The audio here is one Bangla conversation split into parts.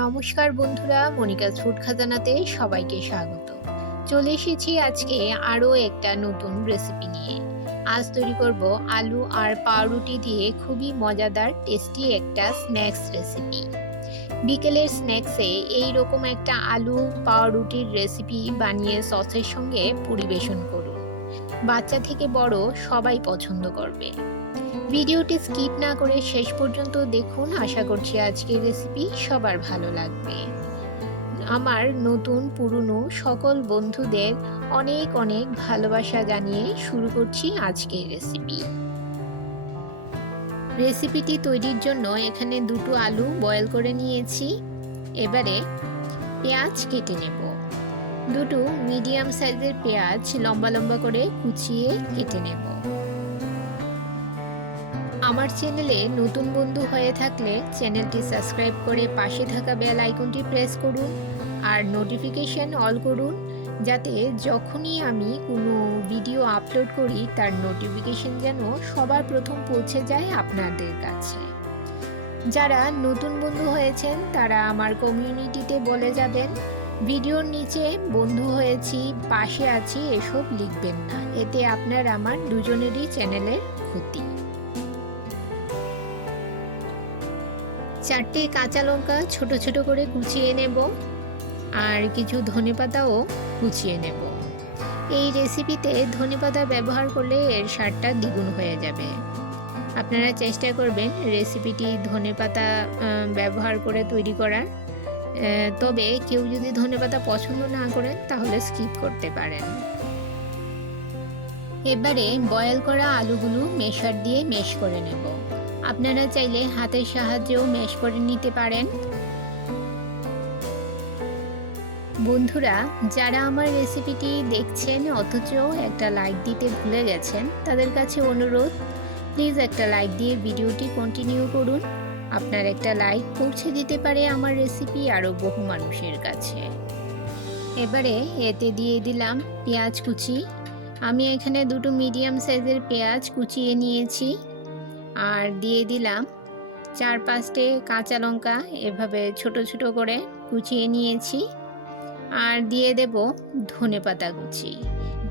নমস্কার বন্ধুরা, মনিকাস ফুড খাজানাতে সবাইকে স্বাগত। চলে এসেছি আজকে আরও একটা নতুন রেসিপি নিয়ে। আজ তৈরি করব আলু আর পাউরুটি দিয়ে খুবই মজাদার টেস্টি একটা স্ন্যাক্স রেসিপি। বিকেলের স্ন্যাক্সে এই রকম একটা আলু পাউরুটির রেসিপি বানিয়ে সসের সঙ্গে পরিবেশন করুন। বাচ্চা থেকে বড় সবাই পছন্দ করবে। ভিডিওটি স্কিপ না করে শেষ পর্যন্ত দেখুন। আশা করছি আজকের রেসিপি সবার ভালো লাগবে। আমার নতুন পুরনো সকল বন্ধুদের অনেক অনেক ভালোবাসা জানিয়ে শুরু করছি আজকের রেসিপিটি তৈরির জন্য এখানে দুটো আলু বয়েল করে নিয়েছি। এবারে পেঁয়াজ কেটে নেব। দুটো মিডিয়াম সাইজের পেঁয়াজ লম্বা লম্বা করে কুচিয়ে কেটে নেব। আমার চ্যানেলে নতুন বন্ধু হয়ে থাকলে চ্যানেলটি সাবস্ক্রাইব করে পাশে থাকা বেল আইকনটি প্রেস করুন আর নোটিফিকেশন অল করুন, যাতে যখনই আমি কোনো ভিডিও আপলোড করি তার নোটিফিকেশন যেন সবার প্রথম পৌঁছে যায় আপনাদের কাছে। যারা নতুন বন্ধু হয়েছেন তারা আমার কমিউনিটিতে বলে যাবেন। ভিডিওর নিচে বন্ধু হয়েছি, পাশে আছি এসব লিখবেন না, এতে আপনার আমার দুজনেরই চ্যানেলের ক্ষতি। 4টে কাঁচা লঙ্কা ছোট ছোট করে কুচিয়ে নেব আর কিছু ধনেপাতাও কুচিয়ে নেব। এই রেসিপিতে ধনেপাতা ব্যবহার করলে এর স্বাদটা দ্বিগুণ হয়ে যাবে। আপনারা চেষ্টা করবেন রেসিপিটি ধনেপাতা ব্যবহার করে তৈরি করার। তবে কেউ যদি ধনেপাতা পছন্দ না করেন তাহলে স্কিপ করতে পারেন। এবারে বয়েল করা আলুগুলো মেশার দিয়ে ম্যাশ করে নেব। আপনারা চাইলে হাতের সাহায্যেও ম্যাশ করে নিতে পারেন। বন্ধুরা, যারা আমার রেসিপিটি দেখছেন অথচ একটা লাইক দিতে ভুলে গেছেন, তাদের কাছে অনুরোধ, প্লিজ একটা লাইক দিয়ে ভিডিওটি কন্টিনিউ করুন। আপনার একটা লাইক পৌঁছে দিতে পারে আমার রেসিপি আরও বহু মানুষের কাছে। এবারে এতে দিয়ে দিলাম পেঁয়াজ কুচি। আমি এখানে দুটো মিডিয়াম সাইজের পেঁয়াজ কুচিয়ে নিয়েছি আর দিয়ে দিলাম 4-5টে কাঁচা লঙ্কা এভাবে ছোট ছোট করে কুচিয়ে নিয়েছি আর দিয়ে দেব ধনেপাতা কুচি।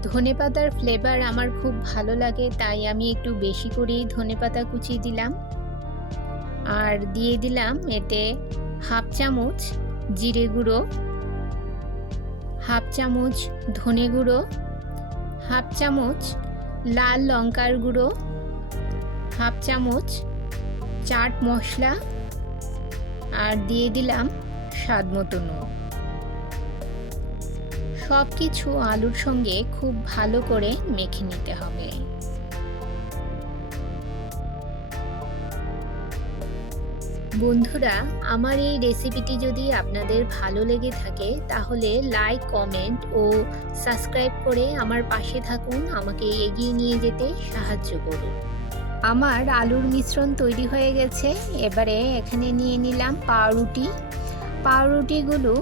ধনেপাতার ফ্লেভার আমার খুব ভালো লাগে, তাই আমি একটু বেশি করেই ধনেপাতা কুচি দিলাম। আর দিয়ে দিলাম এতে 1/2 চামচ জিরে গুঁড়ো, 1/2 চামচ ধনে গুঁড়ো, 1/2 চামচ লাল লঙ্কার গুঁড়ো, 1/2 চামচ চাট মশলা আর দিয়ে দিলাম স্বাদ মতো নুন। সব কিছু আলুর সঙ্গে খুব ভালো করে মেখে নিতে হবে। বন্ধুরা, আমার এই রেসিপিটি যদি আপনাদের ভালো লেগে থাকে তাহলে লাইক, কমেন্ট ও সাবস্ক্রাইব করে আমার পাশে থাকুন, আমাকে এগিয়ে নিয়ে যেতে সাহায্য করুন। আমার আলুর মিশ্রণ তৈরি হয়ে গেছে। এবারে এখানে নিয়ে নিলাম পাউরুটি। পাউরুটিগুলো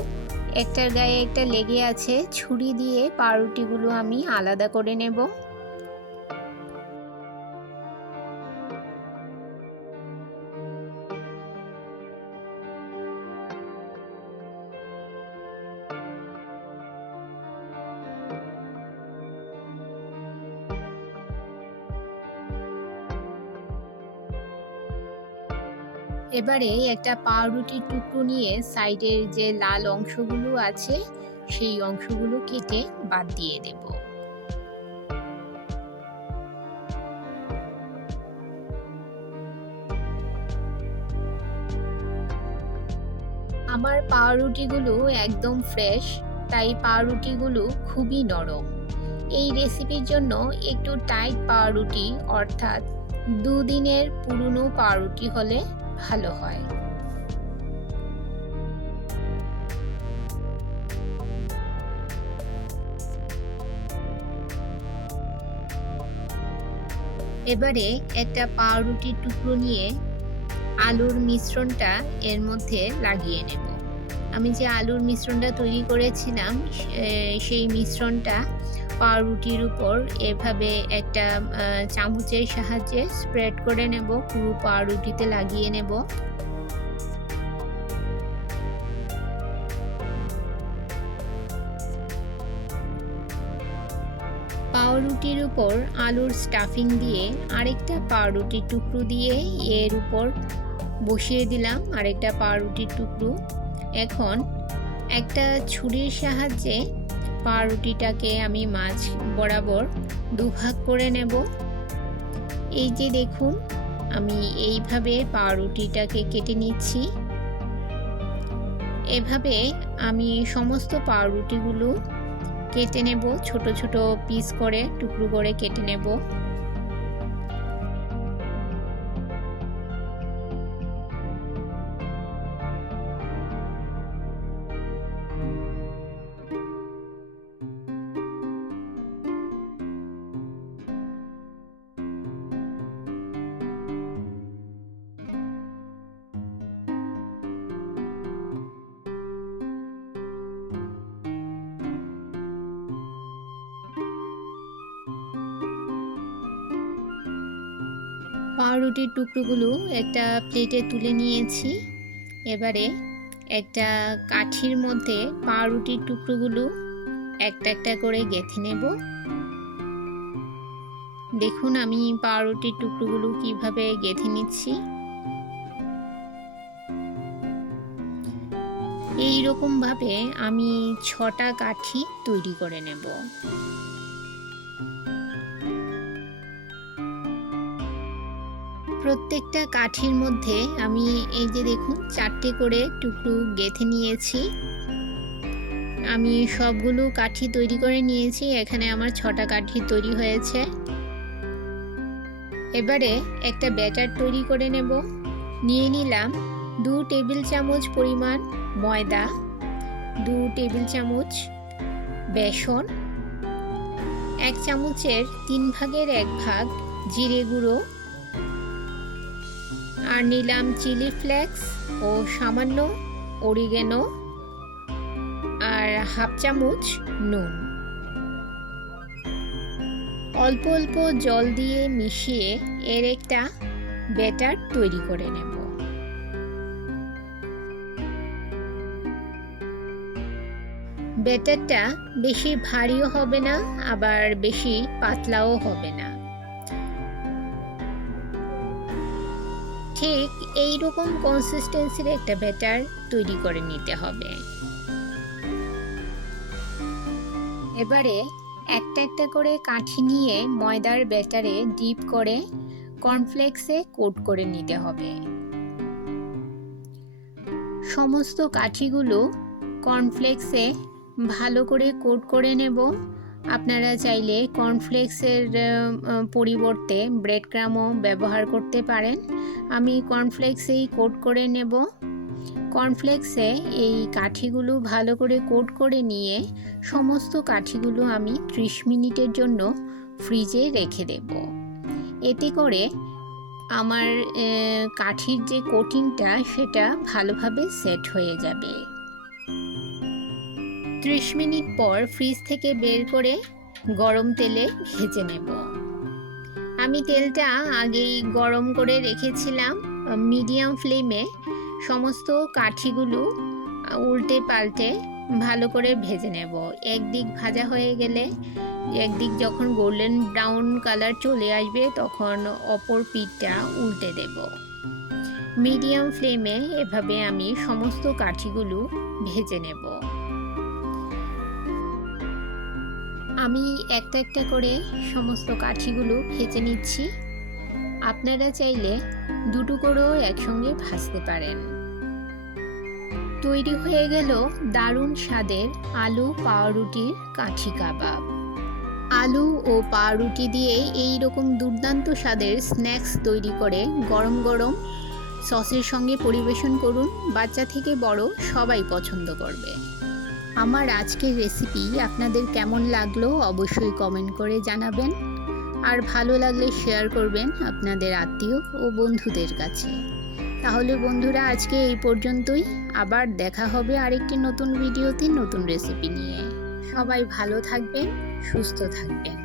একটার গায়ে একটা লেগে আছে, ছুরি দিয়ে পাউরুটিগুলো আমি আলাদা করে নেব। এবারে একটা পাউরুটির টুকরো নিয়ে সাইডের যে লাল অংশগুলো আছে সেই অংশগুলো কেটে বাদ দিয়ে দেব। আমার পাউরুটিগুলো একদম ফ্রেশ, তাই পাউরুটিগুলো খুবই নরম। এই রেসিপির জন্য একটু টাইট পাউরুটি অর্থাৎ 2 দিনের পুরনো পাউরুটি হলে ভালো হয়। এবারে একটা পাউরুটির টুকরো নিয়ে আলুর মিশ্রণটা এর মধ্যে লাগিয়ে নেব। আমি যে আলুর মিশ্রণটা তৈরি করেছিলাম সেই মিশ্রণটা পাউরুটির উপর এভাবে একটা চামচের সাহায্যে স্প্রেড করে নেব, পুরো পাউরুটিতে লাগিয়ে নেব। পাউরুটির উপর আলুর স্টাফিং দিয়ে আরেকটা পাউরুটির টুকরো দিয়ে এর উপর বসিয়ে দিলাম আরেকটা পাউরুটির টুকরো। এখন একটা ছুরির সাহায্যে পাউরুটিটাকে আমি মাঝ বরাবর দুভাগ করে নেব। এই যে দেখুন, আমি এইভাবে পাউরুটিটাকে কেটে নিচ্ছি। এভাবে আমি সমস্ত পাউরুটিগুলো কেটে নেব, ছোট ছোট পিস করে টুকরো করে কেটে নেব। পাউরুটির টুকরোগুলো একটা প্লেটে তুলে নিয়েছি। এবারে একটা কাঠির মধ্যে পাউরুটির টুকরোগুলো একটা একটা করে গেঁথে নেব। দেখুন আমি পাউরুটির টুকরোগুলো কিভাবে গেঁথে নিচ্ছি। এই রকম ভাবে আমি 6টা কাঠি তৈরি করে নেব। প্রত্যেকটা কাঠির মধ্যে আমি এই যে দেখুন 4টে করে টুকরো গেঁথে নিয়েছি। আমি সবগুলো কাঠি তৈরি করে নিয়েছি। এখানে আমার 6টা কাঠি তৈরি হয়েছে। এবারে একটা ব্যাটার তৈরি করে নেব। নিয়ে নিলাম 2 টেবিল চামচ পরিমাণ ময়দা, 2 টেবিল চামচ বেসন, 1 চামচের 3 ভাগের 1 ভাগ জিরে গুঁড়ো, আর নিলাম চিলি ফ্লেক্স ও সামান্য অরিগেনো, আর 1/2 চামচ নুন। অল্প অল্প জল দিয়ে মিশিয়ে এর একটা ব্যাটার তৈরি করে নেব। ব্যাটারটা বেশি ভারীও হবে না, আবার বেশি পাতলাও হবে না। ঠিক এই রকম কনসিস্টেন্সির একটা ব্যাটার তৈরি করে নিতে হবে। এবারে একটা একটা করে কাঠি নিয়ে ময়দার ব্যাটারে ডিপ করে কর্নফ্লেক্সে কোট করে নিতে হবে। সমস্ত কাঠিগুলো কর্নফ্লেক্সে ভালো করে কোট করে নেব। আপনারা চাইলে কর্নফ্লেক্সের পরিবর্তে ব্রেড ক্রামও ব্যবহার করতে পারেন। আমি কর্নফ্লেক্সেই কোট করে নেব। কর্নফ্লেক্সে এই কাঠিগুলো ভালো করে কোট করে নিয়ে সমস্ত কাঠিগুলো আমি 30 মিনিটের জন্য ফ্রিজে রেখে দেব। এতে করে আমার কাঠির যে কোটিংটা সেটা ভালোভাবে সেট হয়ে যাবে। 30 মিনিট পর ফ্রিজ থেকে বের করে গরম তেলে ভেজে নেব। আমি তেলটা আগেই গরম করে রেখেছিলাম। মিডিয়াম ফ্লেমে সমস্ত কাঠিগুলো উল্টে পাল্টে ভালো করে ভেজে নেব। একদিক ভাজা হয়ে গেলে, একদিক যখন গোল্ডেন ব্রাউন কালার চলে আসবে তখন অপর পিঠটা উল্টে দেব। মিডিয়াম ফ্লেমে এভাবে আমি সমস্ত কাঠিগুলো ভেজে নেব। আমি একটা একটা করে সমস্ত কাঠিগুলো ভেজে নিচ্ছি। আপনারা চাইলে দুটো করেও একসঙ্গে ভাজতে পারেন। তৈরি হয়ে গেল দারুণ স্বাদের আলু পাউরুটির কাঠি কাবাব। আলু ও পাউরুটি দিয়ে এই রকম দুর্দান্ত স্বাদের স্ন্যাক্স তৈরি করে গরম গরম সসের সঙ্গে পরিবেশন করুন। বাচ্চা থেকে বড় সবাই পছন্দ করবে। আমার আজকের রেসিপি আপনাদের কেমন লাগলো অবশ্যই কমেন্ট করে জানাবেন, আর ভালো লাগলে শেয়ার করবেন আপনাদের আত্মীয় ও বন্ধুদের কাছে। তাহলে বন্ধুরা, আজকে এই পর্যন্তই। আবার দেখা হবে আরেকটি নতুন ভিডিওতে নতুন রেসিপি নিয়ে। সবাই ভালো থাকবেন, সুস্থ থাকবেন।